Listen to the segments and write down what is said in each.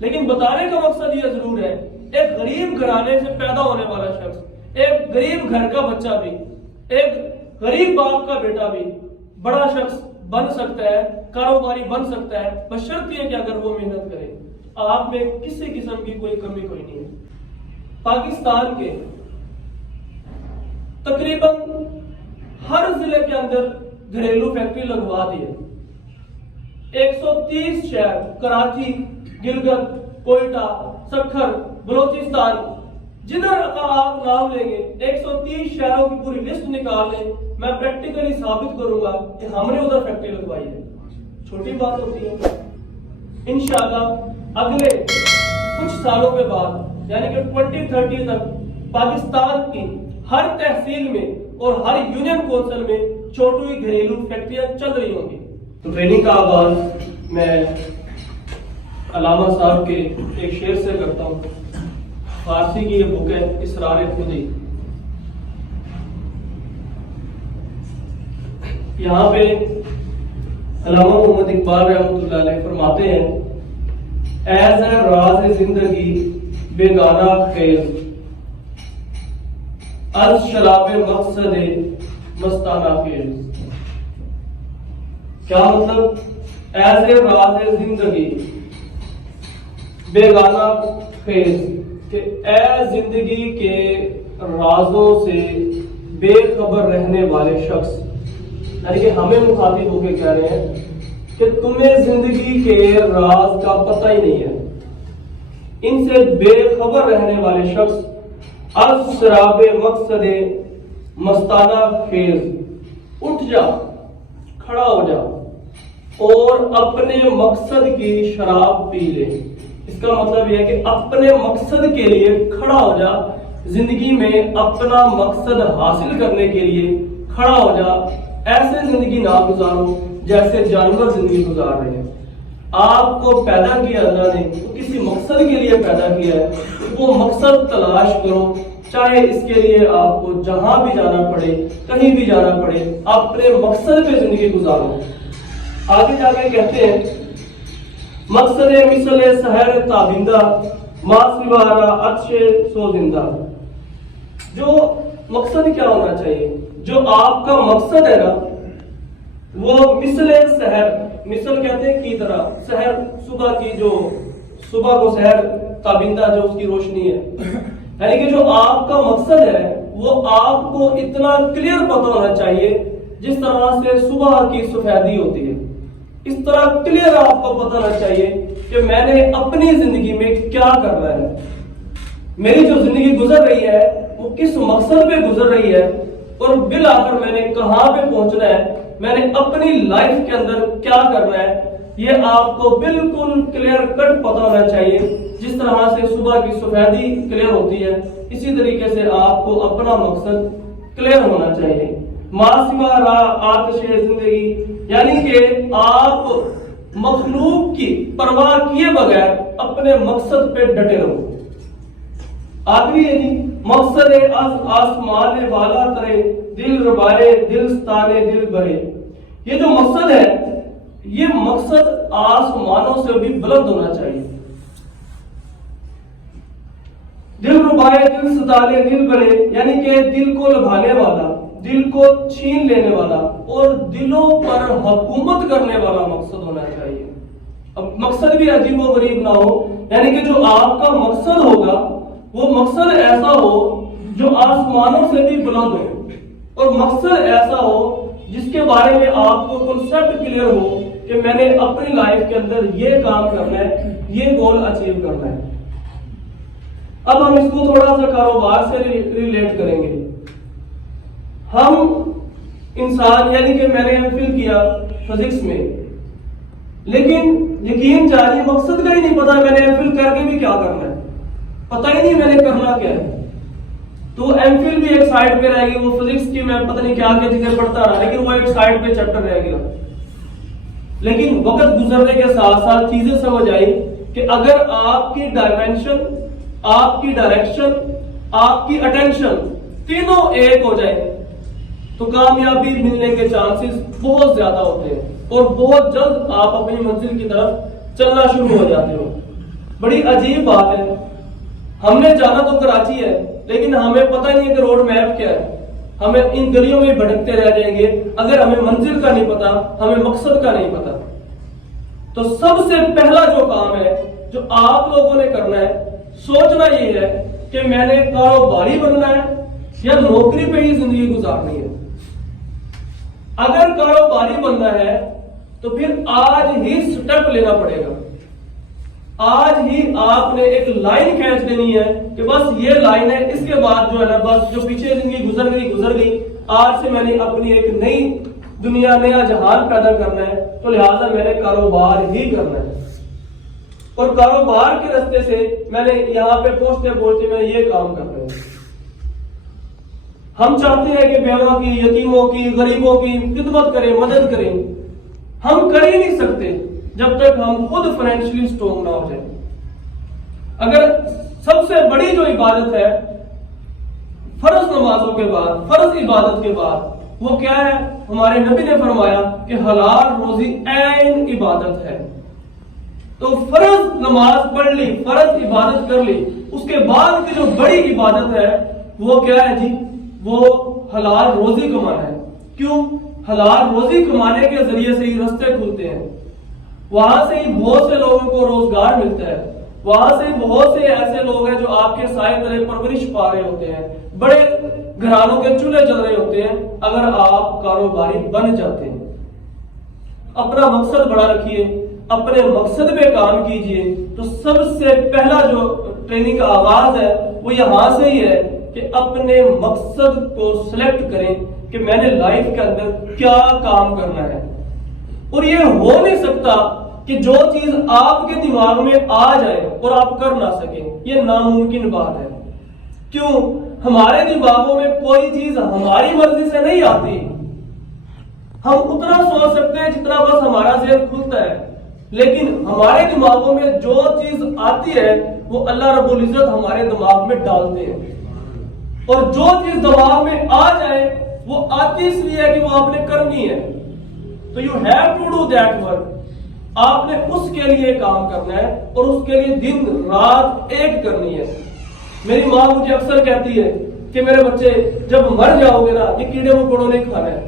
لیکن بتانے کا مقصد یہ ضرور ہے، ایک غریب گھرانے سے پیدا ہونے والا شخص، ایک غریب گھر کا بچہ بھی، ایک غریب باپ کا بیٹا بھی بڑا شخص بن سکتا ہے، کاروباری بن سکتا ہے، بشرط یہ کہ اگر وہ محنت کرے۔ آپ میں کسی قسم کی کوئی کمی کوئی نہیں ہے۔ پاکستان کے تقریباً ہر ضلع کے اندر گھریلو فیکٹری لگوا دی ہے۔ 130 شہر، کراچی، گلگت، کوئٹہ، سکھر، بلوچستان، جدھر آپ نام لیں گے 130 شہروں کی پوری لسٹ نکال لیں، میں پریکٹیکلی ثابت کروں گا کہ ہم نے ادھر فیکٹری لگوائی ہے۔ چھوٹی بات ہوتی ہے۔ انشاءاللہ اگلے کچھ سالوں کے بعد یعنی کہ 2030 تک پاکستان کی ہر تحصیل میں اور ہر یونین کونسل میں چھوٹی گھریلو فیکٹریاں چل رہی ہوں گی۔ تو ٹریننگ کا آغاز میں علامہ صاحب کے ایک شعر سے کرتا ہوں۔ فارسی کی یہ بک ہے اسرار خودی۔ یہاں پہ علامہ محمد اقبال رحمۃ اللہ علیہ فرماتے ہیں، ایز ہے راز زندگی بیگانہ خیز، از شراب مقصد مستانہ خیز۔ کیا مطلب؟ ایز ہے راز زندگی بیگانہ خیز، کہ اے زندگی کے رازوں سے بے خبر رہنے والے شخص، یعنی کہ ہمیں مخاطب ہو کے کہہ رہے ہیں کہ تمہیں زندگی کے راز کا پتہ ہی نہیں ہے، ان سے بے خبر رہنے والے شخص، از شراب مقصد مستانہ خیز، اٹھ جا، کھڑا ہو جا اور اپنے مقصد کی شراب پی لے۔ اس کا مطلب یہ ہے کہ اپنے مقصد کے لیے کھڑا ہو جا، زندگی میں اپنا مقصد حاصل کرنے کے لیے کھڑا ہو جا۔ ایسے زندگی نہ گزارو جیسے جانور زندگی گزار رہے ہیں۔ آپ کو پیدا کیا اللہ نے تو کسی مقصد کے لیے پیدا کیا ہے، وہ مقصد تلاش کرو، چاہے اس کے لیے آپ کو جہاں بھی جانا پڑے، کہیں بھی جانا پڑے، اپنے مقصد پہ زندگی گزارو۔ آگے جا کے کہتے ہیں، مقصد مثل سحر تابندہ، ما سوارا عطش سو زندہ۔ جو مقصد کیا ہونا چاہیے؟ جو آپ کا مقصد ہے نا وہ مثل سحر، مثل کہتے ہیں کی طرح، سحر صبح کی، جو صبح کو سحر تابندہ جو اس کی روشنی ہے، یعنی کہ جو آپ کا مقصد ہے وہ آپ کو اتنا کلیئر پتہ ہونا چاہیے جس طرح سے صبح کی سفیدی ہوتی ہے، اس طرح کلیئر آپ کو پتہ ہونا چاہیے کہ میں نے اپنی زندگی میں کیا کرنا ہے، میری جو زندگی گزر رہی ہے وہ کس مقصد پہ گزر رہی ہے، اور بالآخر میں نے کہاں پہ پہنچنا ہے، میں نے اپنی لائف کے اندر کیا کرنا ہے، یہ آپ کو بالکل کلیئر کٹ پتہ ہونا چاہیے۔ جس طرح سے صبح کی سفیدی کلیئر ہوتی ہے، اسی طریقے سے آپ کو اپنا مقصد کلیئر ہونا چاہیے۔ ماسوا را آتش زندگی، یعنی کہ آپ مخلوق کی پرواہ کیے بغیر اپنے مقصد پہ ڈٹے رہو۔ آخری ہے جی، مقصد از آسمان والا ترے، دل ربائے دل ستانے دل بھرے۔ یہ جو مقصد ہے یہ مقصد آسمانوں سے بھی بلند ہونا چاہیے۔ دل ربائے دل ستانے دل بھرے، یعنی کہ دل کو لبھانے والا، دل کو چھین لینے والا اور دلوں پر حکومت کرنے والا مقصد ہونا چاہیے۔ اب مقصد بھی عجیب و غریب نہ ہو، یعنی کہ جو آپ کا مقصد ہوگا وہ مقصد ایسا ہو جو آسمانوں سے بھی بلند ہو، اور مقصد ایسا ہو جس کے بارے میں آپ کو کنسپٹ کلیئر ہو کہ میں نے اپنی لائف کے اندر یہ کام کرنا ہے، یہ گول اچیو کرنا ہے۔ اب ہم اس کو تھوڑا سا کاروبار سے ریلیٹ کریں گے۔ ہم انسان، یعنی کہ میں نے ایم فل کیا فزکس میں، لیکن یقین جاری مقصد کا ہی نہیں پتا میں نے ایم فل کر کے بھی کیا کرنا ہے، پتہ ہی نہیں میں نے کرنا کیا ہے، تو ایم فل بھی ایک سائڈ پہ رہے گی، وہ فزکس کی میں پتہ نہیں کیا کیا چیزیں پڑھتا رہا، لیکن وہ ایک سائڈ پہ چیپٹر رہ گیا۔ لیکن وقت گزرنے کے ساتھ ساتھ چیزیں سمجھ آئی کہ اگر آپ کی ڈائمینشن، آپ کی ڈائریکشن، آپ کی اٹینشن تینوں ایک ہو جائے تو کامیابی ملنے کے چانسز بہت زیادہ ہوتے ہیں اور بہت جلد آپ اپنی منزل کی طرف چلنا شروع ہو جاتے ہو۔ بڑی عجیب بات ہے، ہم نے جانا تو کراچی ہے لیکن ہمیں پتہ نہیں ہے کہ روڈ میپ کیا ہے، ہمیں ان گلیوں میں بھٹکتے رہ جائیں گے اگر ہمیں منزل کا نہیں پتا، ہمیں مقصد کا نہیں پتا۔ تو سب سے پہلا جو کام ہے جو آپ لوگوں نے کرنا ہے، سوچنا یہ ہے کہ میں نے کاروباری بننا ہے یا نوکری پہ ہی زندگی گزارنی ہے۔ اگر کاروباری بننا ہے تو پھر آج ہی سٹیپ لینا پڑے گا، آج ہی آپ نے ایک لائن کھینچ دینی ہے کہ بس یہ لائن ہے، اس کے بعد جو ہے نا بس جو پیچھے زندگی گزر گئی، آج سے میں نے اپنی ایک نئی دنیا، نیا جہان پیدا کرنا ہے، تو لہٰذا میں نے کاروبار ہی کرنا ہے۔ اور کاروبار کے راستے سے میں نے یہاں پہ پہنچتے میں یہ کام کرنا ہے۔ ہم چاہتے ہیں کہ بیوہ کی، یتیموں کی، غریبوں کی خدمت کریں، مدد کریں، ہم کر ہی نہیں سکتے جب تک ہم خود فائنینشلی اسٹرانگ نہ ہو جائیں۔ اگر سب سے بڑی جو عبادت ہے فرض نمازوں کے بعد، فرض عبادت کے بعد، وہ کیا ہے؟ ہمارے نبی نے فرمایا کہ حلال روزی عین عبادت ہے۔ تو فرض نماز پڑھ لی، فرض عبادت کر لی، اس کے بعد کی جو بڑی عبادت ہے وہ کیا ہے جی؟ وہ حلال روزی کمانا ہے۔ کیوں؟ حلال روزی کمانے کے ذریعے سے ہی رستے کھلتے ہیں، وہاں سے ہی بہت سے لوگوں کو روزگار ملتا ہے، وہاں سے بہت سے ایسے لوگ ہیں جو آپ کے سائے تلے پرورش پا رہے ہوتے ہیں، بڑے گھرانوں کے چولہے جل رہے ہوتے ہیں اگر آپ کاروباری بن جاتے ہیں۔ اپنا مقصد بڑا رکھیے، اپنے مقصد پہ کام کیجئے۔ تو سب سے پہلا جو ٹریننگ کا آغاز ہے وہ یہاں سے ہی ہے کہ اپنے مقصد کو سلیکٹ کریں کہ میں نے لائف کے اندر کیا کام کرنا ہے۔ اور یہ ہو نہیں سکتا کہ جو چیز آپ کے دماغ میں آ جائے اور آپ کر نہ سکیں، یہ ناممکن بات ہے۔ کیوں؟ ہمارے دماغوں میں کوئی چیز ہماری مرضی سے نہیں آتی، ہم اتنا سوچ سکتے ہیں جتنا بس ہمارا ذہن کھلتا ہے، لیکن ہمارے دماغوں میں جو چیز آتی ہے وہ اللہ رب العزت ہمارے دماغ میں ڈالتے ہیں، اور جو چیز دماغ میں آ جائے وہ آتی اس لیے ہے کہ وہ آپ نے کرنی ہے۔ تو you have to do that work, آپ نے اس کے لیے کام کرنا ہے اور اس کے لیے دن رات ایک کرنی ہے۔ میری ماں مجھے اکثر کہتی ہے کہ میرے بچے جب مر جاؤ گے نا یہ کیڑے مکوڑوں نے کھانا ہے۔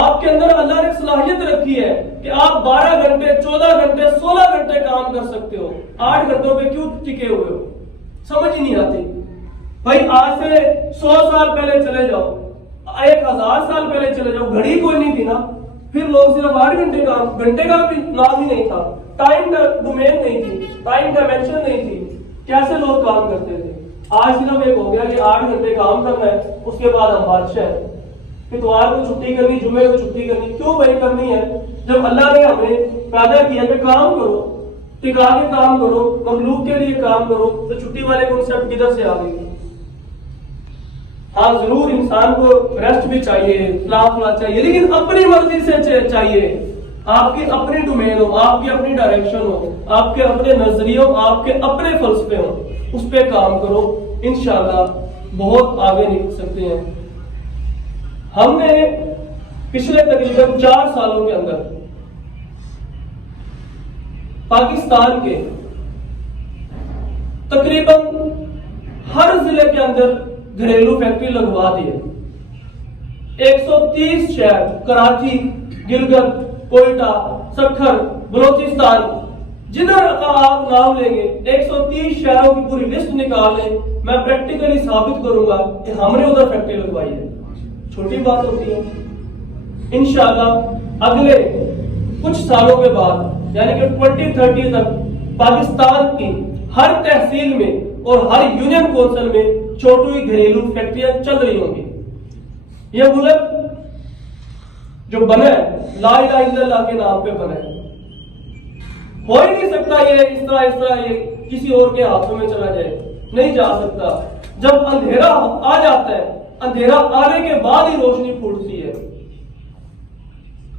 آپ کے اندر اللہ نے صلاحیت رکھی ہے کہ آپ 12 گھنٹے 14 گھنٹے 16 گھنٹے کام کر سکتے ہو، 8 گھنٹوں پہ کیوں ٹکے ہوئے ہو؟ سمجھ ہی نہیں آتی۔ بھائی آج سے 100 سال پہلے چلے جاؤ، 1000 سال پہلے چلے جاؤ، گھڑی کوئی نہیں تھی نا، پھر لوگ صرف 8 گھنٹے کام، گھنٹے کا بھی نام ہی نہیں تھا، ٹائم کا ڈومین نہیں تھی، ٹائم ڈائمینشن نہیں تھی، کیسے لوگ کام کرتے تھے؟ آج صرف ایک ہو گیا کہ 8 گھنٹے کام کرنا ہے، اس کے بعد ہم بادشاہ ہیں، اتوار کو چھٹی کرنی، جمعے کو چھٹی کرنی، کیوں بھائی کرنی ہے؟ جب اللہ نے ہمیں پیدا کیا کہ کام کرو، ٹکا کے کام کرو، مخلوق کے لیے کام کرو، تو چھٹی والے کنسپٹ کدھر سے آ گئی؟ ہاں ضرور انسان کو ریسٹ بھی چاہیے، فلاں چاہیے، لیکن اپنی مرضی سے چاہیے، آپ کی اپنی ڈومین ہو، آپ کی اپنی ڈائریکشن ہو، آپ کے اپنے نظریے ہو، آپ کے اپنے فلسفے ہو، اس پہ کام کرو، انشاءاللہ بہت آگے نکل سکتے ہیں۔ ہم نے پچھلے تقریباً 4 سالوں کے اندر پاکستان کے تقریباً ہر ضلع کے اندر گھریلو فیکٹری لگوا دی ہے۔ 130 شہر، کراچی، گلگت، کوئٹہ، سکھر، بلوچستان، جدھر آپ نام لیں گے 130 شہروں کی پوری لسٹ نکال لیں، میں پریکٹیکلی ثابت کروں گا کہ ہم نے ادھر فیکٹری لگوائی ہے۔ چھوٹی بات ہوتی ہے؟ انشاءاللہ اگلے کچھ سالوں کے بعد یعنی کہ 2030 تک پاکستان کی ہر تحصیل میں اور ہر یونین کونسل میں چھوٹی گھریلو فیکٹریاں چل رہی ہوں گی۔ یہ ملک جو بنا ہے لا الہ الا اللہ کے نام پہ بنا ہے، ہو ہی نہیں سکتا یہ اس طرح یہ کسی اور کے ہاتھوں میں چلا جائے، نہیں جا سکتا۔ جب اندھیرا آ جاتا ہے، اندھیرا آنے کے بعد ہی روشنی پھوٹتی ہے۔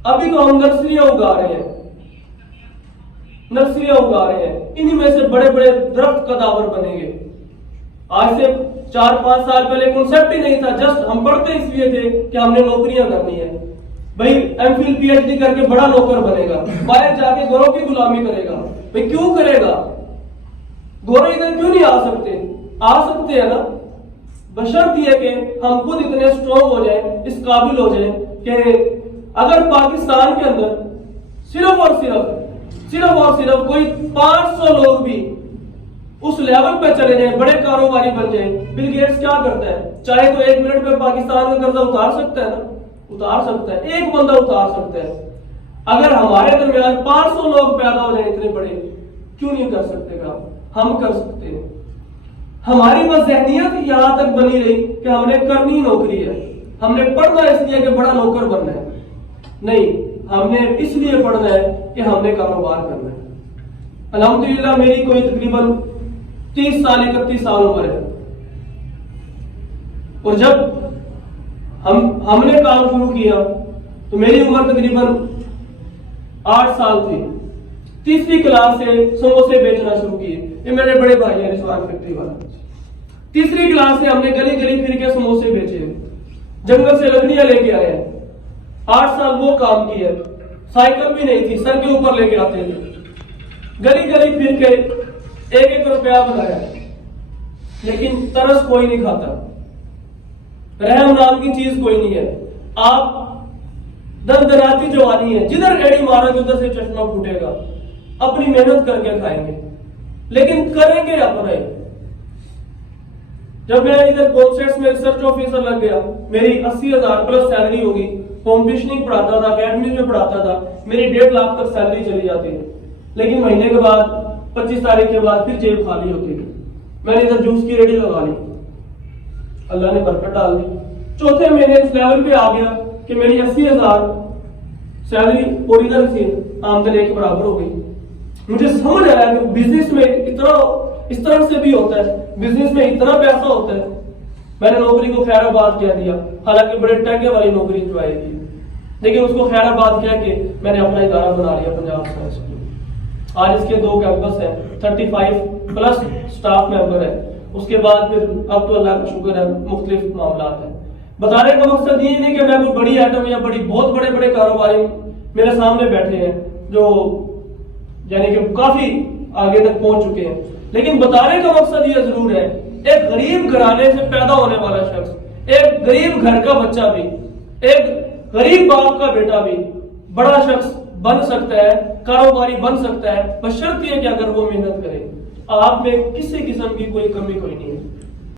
ابھی تو ہم نرسریاں اگا رہے ہیں، انہی میں سے بڑے بڑے درخت کداور بنیں گے۔ آج سے 4-5 سال پہلے کنسپٹ ہی نہیں تھا، جسٹ ہم پڑھتے اس لیے تھے کہ ہم نے نوکریاں کرنی ہے۔ بھائی ایم فل PhD کر کے بڑا نوکر بنے گا، باہر جا کے گوروں کی غلامی کرے گا۔ بھائی کیوں کرے گا؟ گورے ادھر کیوں نہیں آ سکتے؟ آ سکتے ہیں نا، بشرط یہ کہ ہم خود اتنے اسٹرانگ ہو جائیں، اس قابل ہو جائیں کہ اگر پاکستان کے اندر صرف اور صرف کوئی 500 لوگ بھی اس لیول پہ چلے جائیں، بڑے کاروباری بن جائیں، بل گیٹس کیا کرتا ہے؟ چاہے تو 1 منٹ میں پاکستان کا قرضہ اتار سکتا ہے نا، اتار سکتا ہے، ایک بندہ اتار سکتا ہے۔ اگر ہمارے درمیان 500 لوگ پیدا ہو جائیں اتنے بڑے، کیوں نہیں کر سکتے گا؟ ہم کر سکتے ہیں۔ ہماری بس ذہنیت یہاں تک بنی رہی کہ ہم نے کرنی نوکری ہے، ہم نے پڑھنا اس لیے کہ بڑا نوکر بننا ہے، نہیں، ہم نے اس لیے پڑھنا ہے کہ ہم نے کاروبار کرنا ہے۔ الحمدللہ میری کوئی تقریباً 30 سال 31 سال عمر ہے، اور جب ہم نے کام شروع کیا تو میری عمر تقریباً 8 سال تھی۔ 3ری کلاس سے سموسے بیچنا شروع کیے، یہ میرے بڑے بھائی ہیں رضوان فیکٹری والا۔ 3ری کلاس سے ہم نے گلی گلی پھر کے سموسے بیچے، جنگل سے لکڑیاں لے کے آئے ہیں، 8 سال وہ کام کیا۔ سائیکل بھی نہیں تھی، سر کے اوپر لے کے آتے تھے، گلی گلی پھر کے 1 روپیہ بنایا، لیکن ترس کوئی نہیں کھاتا، رحم نام کی چیز کوئی نہیں ہے۔ آپ دردراتی جوانی ہے، جدھر ایڑی مارا گے ادھر سے چشمہ پھوٹے گا، اپنی محنت کر کے کھائیں گے، لیکن کریں گے اپنا ہی۔ جب میں ادھر کانسرٹس میں ریسرچ آفیسر لگ گیا، میری 80,000 پلس سیلری ہوگی، کمپٹیشننگ پڑھاتا تھا، اکیڈمی میں پڑھاتا تھا، میری 1.5 لاکھ تک سیلری چلی جاتی ہے، لیکن مہینے کے بعد 25 تاریخ کے بعد پھر جیب خالی ہوتی ہے۔ میں نے ادھر جوس کی ریڈی لگا لی، اللہ نے برکت ڈال دی، 4تھے مہینے اس لیول پہ آ گیا کہ میری 80,000 سیلری اوریجنل سے آمدن ایک برابر ہو گئی۔ مجھے سمجھ آیا کہ بزنس میں اتنا اس طرح سے بھی ہوتا ہے، بزنس میں اتنا پیسہ ہوتا ہے۔ میں نے نوکری کو خیر آباد کہہ دیا، حالانکہ بڑے ٹیکے والی نوکری ٹرائی کی، لیکن اس کو خیر آباد کہہ کے میں نے اپنا ادارہ بنا لیا، پنجاب سائنس اسکول۔ آج اس کے 2 کیمپس ہیں، 35 پلس سٹاف ممبر ہے۔ اس کے بعد پھر اب تو اللہ کا شکر ہے مختلف معاملات ہیں۔ بتانے کا مقصد یہ نہیں کہ میں کوئی بڑی ایٹم یا بہت بڑے کاروباری میرے سامنے بیٹھے ہیں جو یعنی کہ کافی آگے تک پہنچ چکے ہیں، لیکن بتانے کا مقصد یہ ضرور ہے، ایک غریب گھرانے سے پیدا ہونے والا شخص، ایک غریب گھر کا بچہ بھی، ایک غریب باپ کا بیٹا بھی بڑا شخص بن سکتا ہے، کاروباری بن سکتا ہے، بشرط یہ کہ اگر وہ محنت کرے۔ آپ میں کسی قسم کی کوئی کمی کوئی نہیں ہے۔